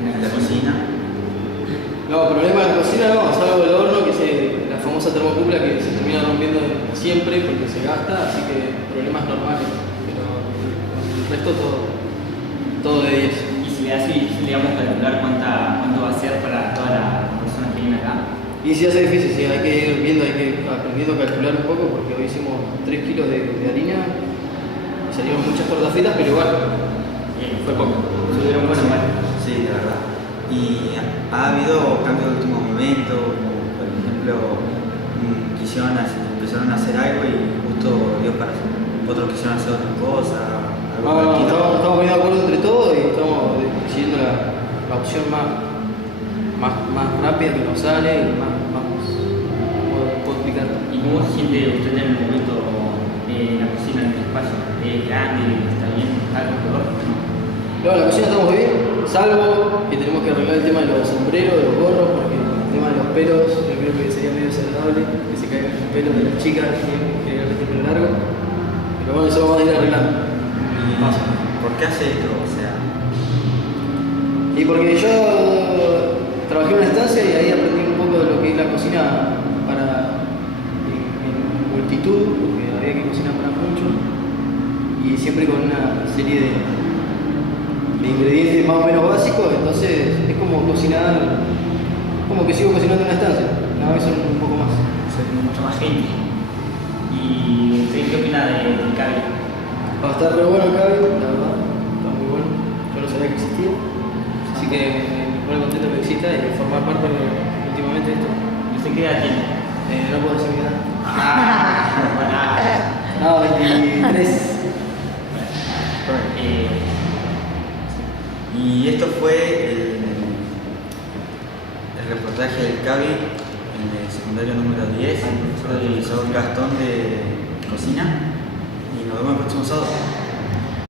en la cocina. No, problema en la cocina no, salvo el horno, que es la famosa termocupla que se termina rompiendo siempre porque se gasta, así que problemas normales. Pero el resto todo de 10. Y si le hace difícil, digamos, calcular cuánto va a ser para todas las personas que vienen acá. Y si hace difícil, sí, hay que ir viendo, hay que ir aprendiendo a calcular un poco, porque hoy hicimos 3 kilos de harina y salieron muchas tortas fritas, pero igual, fue poco. Subieron buenas manos. Sí, de verdad. Y ha habido cambios de último momento, como por ejemplo, empezaron a hacer algo y justo dio para otros quisieron hacer otra cosa. No, estamos poniendo de acuerdo entre todos y estamos decidiendo la opción más rápida que nos sale y más puedo explicar. ¿Y cómo se siente usted en el momento en la cocina, en el espacio? ¿Es grande? ¿Está bien? ¿Algo peor? No, en la cocina estamos bien, salvo que tenemos que arreglar el tema de los sombreros, de los gorros, porque el tema de los pelos, yo creo que sería medio desagradable que se caigan los pelos de las chicas que tienen generalmente pelo largo. Pero bueno, eso vamos a ir arreglando. ¿Por qué hace esto? O sea, Y porque yo trabajé en una estancia y ahí aprendí un poco de lo que es la cocina en multitud, porque había que cocinar para mucho, y siempre con una serie de ingredientes más o menos básicos, entonces es como cocinar, como que sigo cocinando en una estancia, a veces un poco más. Mucho más gente. ¿Y usted qué opina del cabello? Va a estar re bueno el cabello, la verdad, está muy bueno, yo no sabía que existía, así que me pone contento que exista y formar parte últimamente de esto. ¿Y usted qué edad tiene? No puedo decir mi edad. Bueno, No, 23. y esto fue el reportaje del CABI en el secundario número 10, el profesor Gastón de cocina, y nos vemos el próximo sábado.